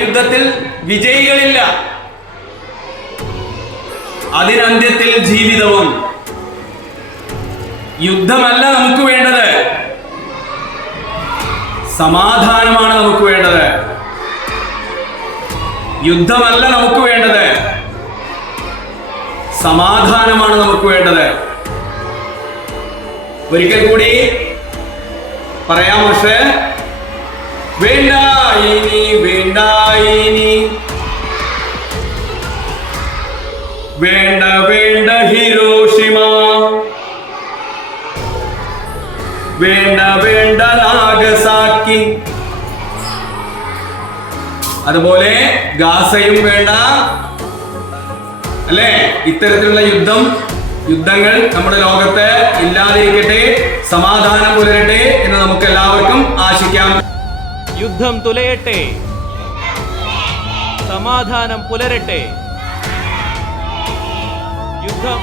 യുദ്ധത്തിൽ വിജയികളില്ല. അതിനന്ത്യത്തിൽ ജീവിതവും. യുദ്ധമല്ല നമുക്ക് വേണ്ടത്, സമാധാനമാണ് നമുക്ക് വേണ്ടത്. യുദ്ധമല്ല നമുക്ക് വേണ്ടത്, സമാധാനമാണ് നമുക്ക് വേണ്ടത്. ഒരിക്കൽ കൂടി പറയാം പക്ഷേ, വേണ്ട ഇനി, വേണ്ട ഇനി, വേണ്ട വേണ്ട ഹിരോഷിമ, വേണ്ട വേണ്ട നാഗസാക്കി, അതുപോലെ ഗാസയും വേണ്ട, അല്ലേ? ഇത്തരത്തിലുള്ള യുദ്ധങ്ങൾ നമ്മുടെ ലോകത്ത് ഇല്ലാതിരിക്കട്ടെ, സമാധാനം പുലരട്ടെ എന്ന് നമുക്ക് എല്ലാവർക്കും ആശിക്കാം. യുദ്ധം തുലയട്ടെ, സമാധാനം പുലരട്ടെ. യുദ്ധം